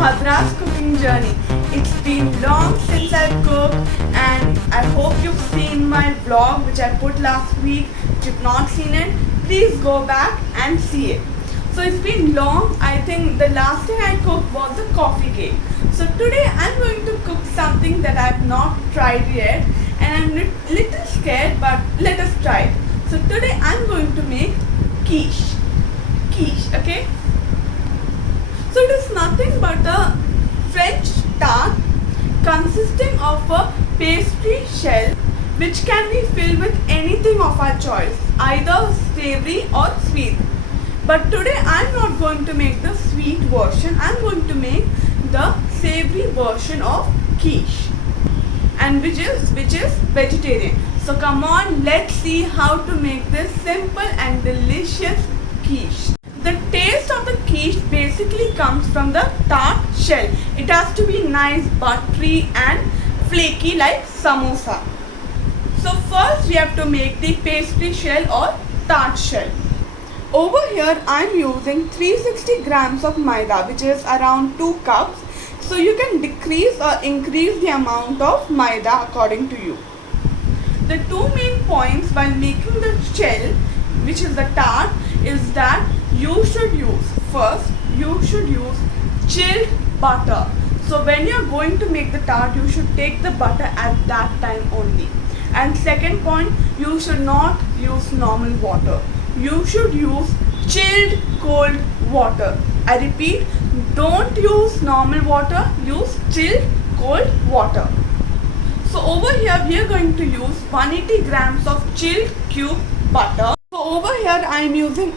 Bhadra's cooking journey. It's been long since I've cooked and I hope you've seen my vlog which I put last week. If you've not seen it, please go back and see it. So it's been long. I think the last thing I cooked was the coffee cake. So today I'm going to cook something that I've not tried yet and I'm little scared, but let us try it. So today I'm going to make quiche, okay? So it is nothing but a French tart consisting of a pastry shell which can be filled with anything of our choice, either savory or sweet. But today I'm not going to make the sweet version, I'm going to make the savory version of quiche, and which is vegetarian. So come on, let's see how to make this simple and delicious quiche. The taste of the quiche basically comes from the tart shell. It has to be nice, buttery and flaky like samosa. So first we have to make the pastry shell or tart shell. Over here I am using 360 grams of maida, which is around 2 cups. So you can decrease or increase the amount of maida according to you. The two main points while making the shell, which is the tart, is that you should use chilled butter. So when you are going to make the tart, you should take the butter at that time only. And second point, you should not use normal water. You should use chilled cold water. I repeat, don't use normal water, use chilled cold water. So over here we are going to use 180 grams of chilled cube butter. So over here I am using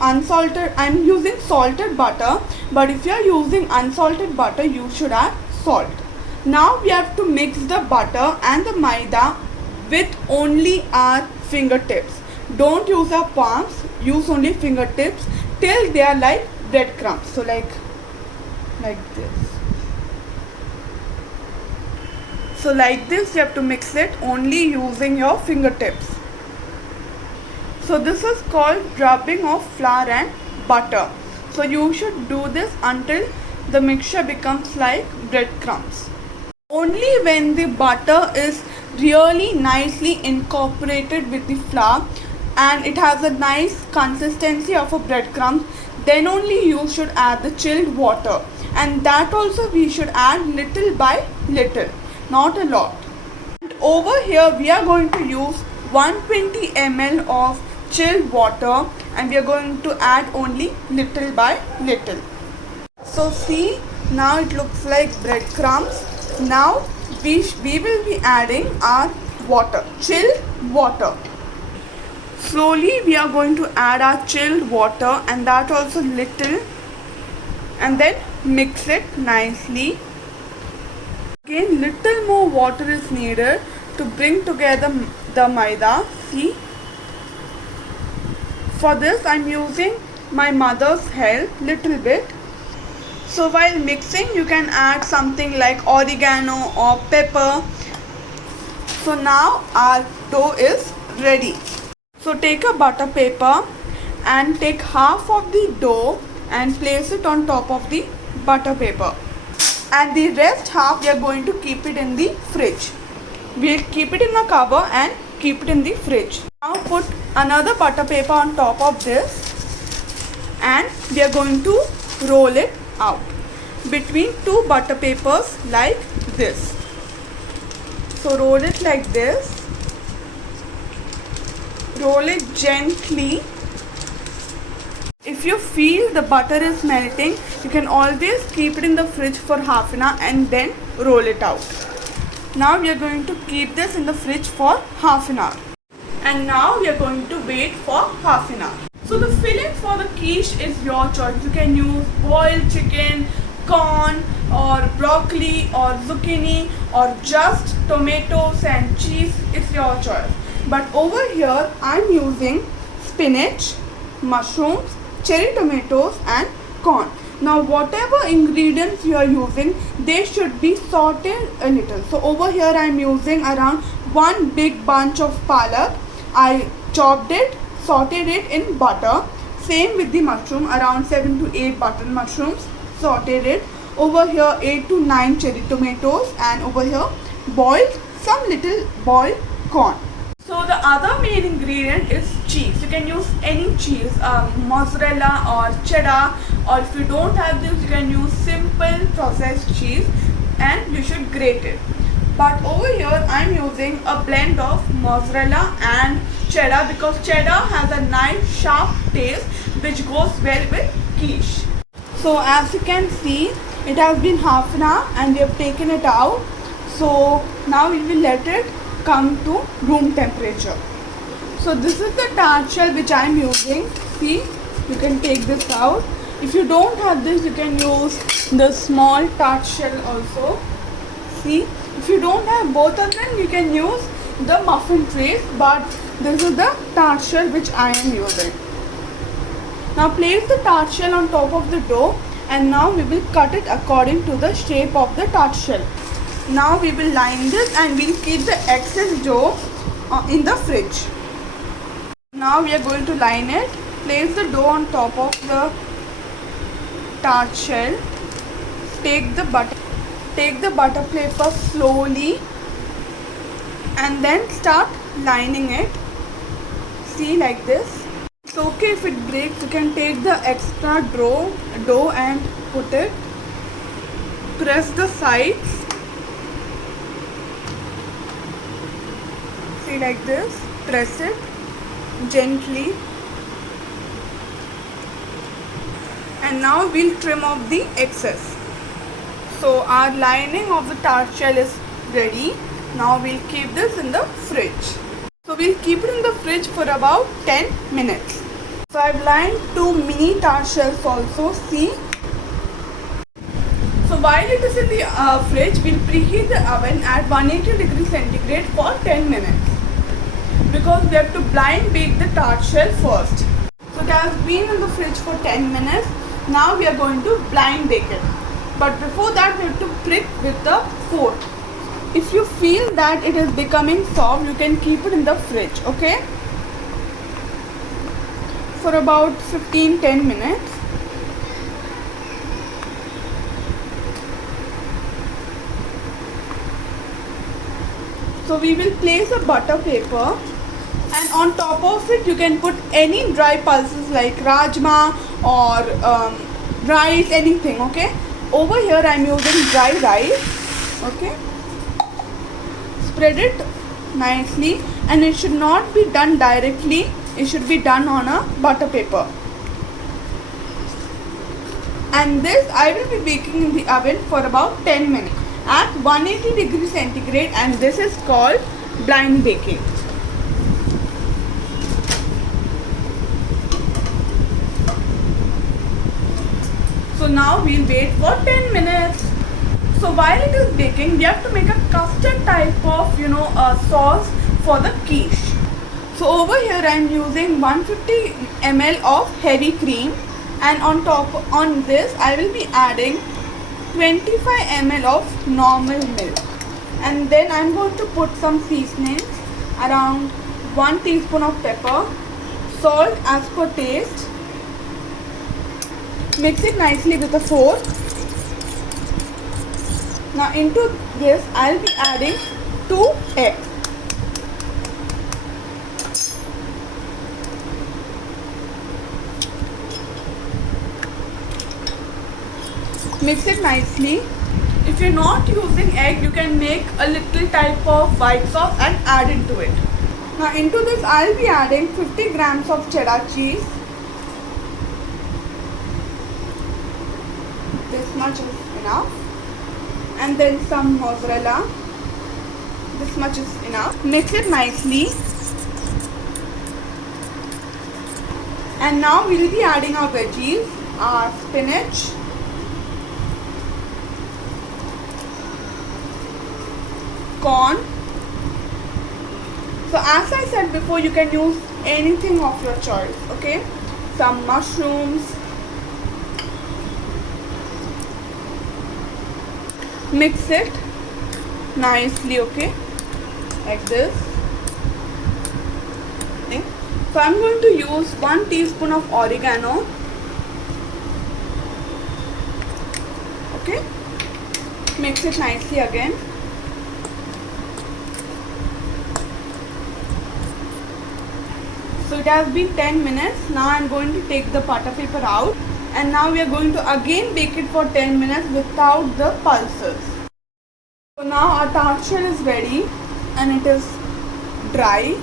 salted butter, but if you are using unsalted butter, you should add salt. Now we have to mix the butter and the maida with only our fingertips. Don't use our palms, use only fingertips till they are like breadcrumbs. So like this. So like this you have to mix it only using your fingertips. So this is called rubbing of flour and butter. So you should do this until the mixture becomes like breadcrumbs. Only when the butter is really nicely incorporated with the flour and it has a nice consistency of a breadcrumb, then only you should add the chilled water, and that also we should add little by little, not a lot. And over here we are going to use 120 ml of chilled water and we are going to add only little by little. So see, now it looks like breadcrumbs. Now we will be adding our water, chilled water. Slowly we are going to add our chilled water, and that also little, and then mix it nicely. Again little more water is needed to bring together the maida. See, for this I am using my mother's help little bit. So while mixing you can add something like oregano or pepper. So now our dough is ready. So take a butter paper and take half of the dough and place it on top of the butter paper. And the rest half we are going to keep it in the fridge. We'll keep it in a cover and keep it in the fridge. Now put another butter paper on top of this and we are going to roll it out between two butter papers like this. So roll it like this. Roll it gently. If you feel the butter is melting, you can always keep it in the fridge for half an hour and then roll it out. Now we are going to keep this in the fridge for half an hour. And now we are going to wait for half an hour. So the filling for the quiche is your choice. You can use boiled chicken, corn or broccoli or zucchini or just tomatoes and cheese. It's your choice. But over here I am using spinach, mushrooms, cherry tomatoes and corn. Now whatever ingredients you are using, they should be sauteed a little. So over here I am using around one big bunch of palak. I chopped it, sauteed it in butter. Same with the mushroom, around 7 to 8 button mushrooms, sauteed it. over here 8 to 9 cherry tomatoes, and over here boiled some little boiled corn. So the other main ingredient is cheese. You can use any cheese, mozzarella or cheddar, or if you don't have this, you can use simple processed cheese, and you should grate it. But over here I'm using a blend of mozzarella and cheddar because cheddar has a nice sharp taste which goes well with quiche. So as you can see, it has been half an hour and we have taken it out. So now we will let it come to room temperature. So this is the tart shell which I am using. See, you can take this out. If you don't have this, you can use the small tart shell also. See, if you don't have both of them, you can use the muffin trays, but this is the tart shell which I am using. Now place the tart shell on top of the dough, and now we will cut it according to the shape of the tart shell. Now we will line this and we will keep the excess dough in the fridge. Now we are going to line it. Place the dough on top of the tart shell. Take the butter paper slowly and then start lining it. See, like this. It's okay if it breaks. You can take the extra dough and put it. Press the sides. See, like this. Press it gently. And now we'll trim off the excess. So our lining of the tart shell is ready. Now we'll keep this in the fridge. So we'll keep it in the fridge for about 10 minutes. So I've lined 2 mini tart shells also. See. So while it is in the fridge, we'll preheat the oven at 180 degrees centigrade for 10 minutes. Because we have to blind bake the tart shell first. So it has been in the fridge for 10 minutes. Now we are going to blind bake it. But before that, we have to prick with the fork. If you feel that it is becoming soft, you can keep it in the fridge, okay? For about 15-10 minutes. So we will place a butter paper, and on top of it you can put any dry pulses like rajma or rice, anything, okay? Over here I am using dry rice, okay? Spread it nicely, and it should not be done directly. It should be done on a butter paper. And this I will be baking in the oven for about 10 minutes at 180 degrees centigrade, and this is called blind baking. So now we'll wait for 10 minutes. So while it is baking, we have to make a custard type of sauce for the quiche. So over here I am using 150 ml of heavy cream, and on this I will be adding 25 ml of normal milk, and then I am going to put some seasonings, around 1 teaspoon of pepper, salt as per taste. Mix it nicely with a fork. Now into this I will be adding 2 eggs. Mix it nicely. If you're not using egg, you can make a little type of white sauce and add into it. Now into this I'll be adding 50 grams of cheddar cheese. This much is enough. And then some mozzarella. This much is enough. Mix it nicely. And now we'll be adding our veggies, our spinach, corn. So as I said before, you can use anything of your choice, okay? Some mushrooms. Mix it nicely, okay? Like this. Okay. So I'm going to use 1 teaspoon of oregano. Okay. mix it nicely again. So it has been 10 minutes. Now I'm going to take the butter paper out, and now we are going to again bake it for 10 minutes without the pulses. So now our tart shell is ready and it is dry.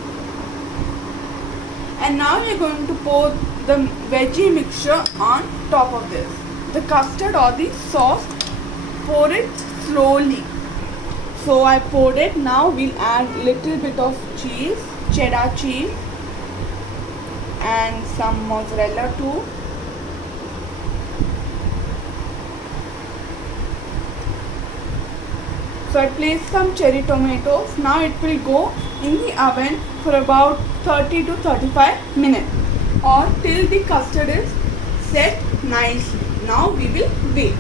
And now we are going to pour the veggie mixture on top of this. The custard or the sauce, pour it slowly. So I poured it. Now we'll add little bit of cheese, cheddar cheese, and some mozzarella too. So I placed some cherry tomatoes. Now it will go in the oven for about 30 to 35 minutes or till the custard is set nicely. Now we will wait,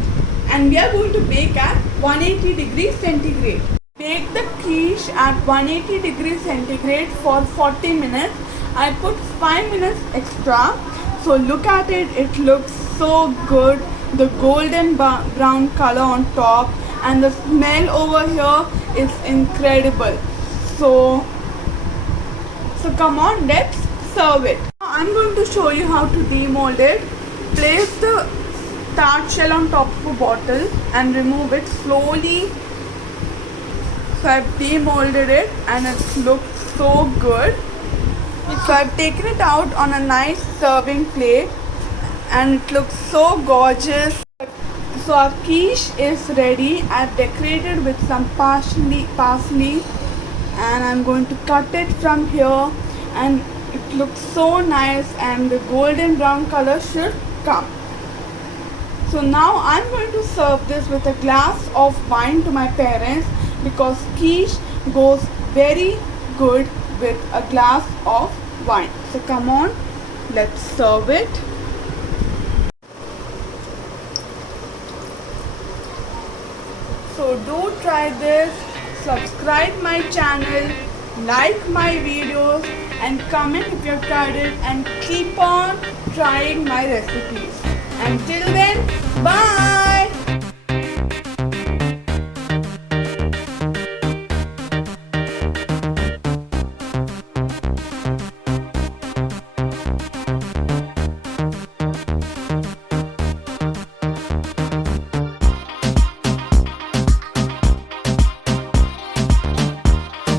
and we are going to bake at 180 degrees centigrade. Bake the quiche at 180 degrees centigrade for 40 minutes. I put 5 minutes extra. So look at it, it looks so good. The golden brown color on top, and the smell over here is incredible. So come on, let's serve it. I'm going to show you how to demold it. Place the tart shell on top of a bottle and remove it slowly. So I've demolded it and it looks so good. So I've taken it out on a nice serving plate and it looks so gorgeous. So our quiche is ready. I've decorated with some parsley, and I'm going to cut it from here, and it looks so nice and the golden brown color should come. So now I'm going to serve this with a glass of wine to my parents, because quiche goes very good with a glass of wine. So come on, let's serve it. So do try this, subscribe my channel, like my videos, and comment if you have tried it, and keep on trying my recipes. Until then, bye.